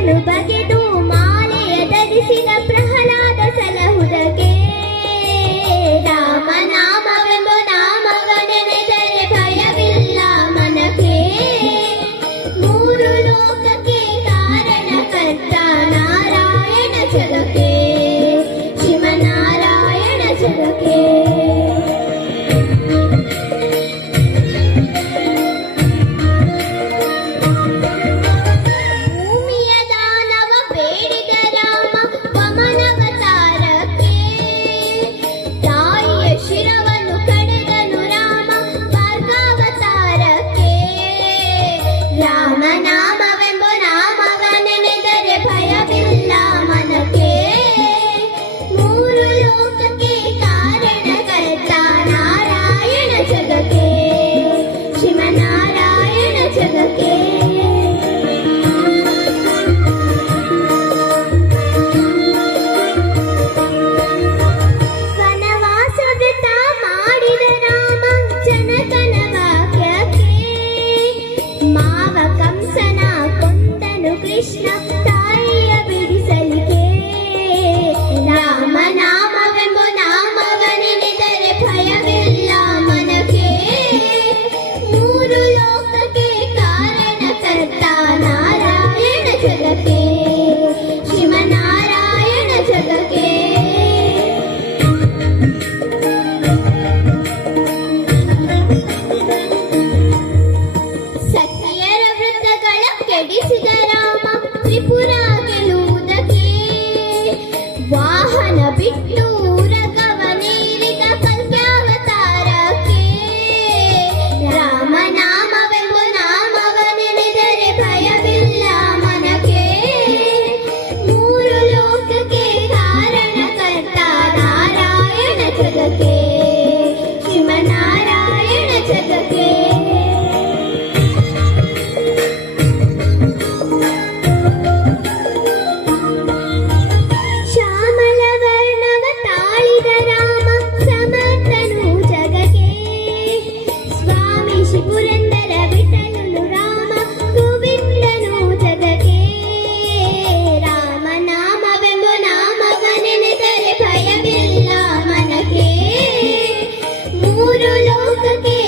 ಕಣ್ಣನು ಬಗೆದು ಮಾಲೆಯ ಧರಿಸಿದ ಪ್ರಹ್ಲಾದ ಸಲಹುದಕ್ಕೆ ರಾಮನಾಮವೆಂಬ ನಾಮವನೆನೆದರೆ ಭಯವಿಲ್ಲ ಮನಕ್ಕೆ. ಮೂರು ಲೋಕಕ್ಕೆ ಕಾರಣಕರ್ತ ನಾರಾಯಣ ಜಗಕ್ಕೆ, ಶಿವನಾರಾಯಣ ಜಗಕ್ಕೆ. ರಾಮನಾಮವೆಂಬ ನಾಮವನೆನೆದರೆ ಭಯವಿಲ್ಲ ಮನಕ್ಕೆ. ಮೂರು ಲೋಕಕ್ಕೆ ಕಾರಣಕರ್ತ ನಾರಾಯಣ ಜಗಕ್ಕೆ, ಶಿವನಾರಾಯಣ ಜಗಕ್ಕೆ. ವನವಾಸ ವ್ರತ ಮಾಡಿದ ರಾಮ ಜನಕನ ವಾಕ್ಯಕ್ಕೆ, ಮಾವ ಕಂಸನ ಕೊಂದನು ಕೃಷ್ಣ ತಾಯಿಯ ಬಿಡಿಸಲಿಕ್ಕೆ. ರಾಮನಾಮವೆಂಬ ನಾಮವನೆನೆದರೆ ಭಯವಿಲ್ಲ ಮನಕ್ಕೆ. ಮೂರು ಲೋಕಕ್ಕೆ ಕಾರಣಕರ್ತ ನಾರಾಯಣ ಜಗಕ್ಕೆ, ಶಿವನಾರಾಯಣ ಜಗಕ್ಕೆ. ಸಖಿಯರ ವೃತ್ತಗಳ ಕೆಡಿಸಿದ ರಾಮ ತ್ರಿಪುರ ಗೆಲ್ಲುವುದಕ್ಕೆ, ವಾಹನ ಬಿಟ್ಟು ಉರಗವನೇರಿದ ಕಲ್ಯಾವತಾರಕ್ಕೆ. ರಾಮನಾಮವೆಂಬ ನಾಮವನೆನೆದರೆ ಭಯವಿಲ್ಲ ಮನಕ್ಕೆ. ಮೂರು ಲೋಕಕ್ಕೆ ಕಾರಣಕರ್ತ ನಾರಾಯಣ ಜಗಕ್ಕೆ, ಶಿವನಾರಾಯಣ ಜಗಕ್ಕೆ. ಶ್ಯಾಮಲ ವರ್ಣವ ತಾಳಿದ ರಾಮ ಸಮರ್ಥನು ಜಗಕ್ಕೆ, ಸ್ವಾಮಿ ಶಿಪುರಂದರ ವಿಠಲನು ರಾಮ ಗೋವಿಂದನು ಜಗಕ್ಕೆ. ರಾಮನಾಮವೆಂಬ ನಾಮವನೆನೆದರೆ ಭಯವಿಲ್ಲ ಮನಕ್ಕೆ. ಮೂರು ಲೋಕಕ್ಕೆ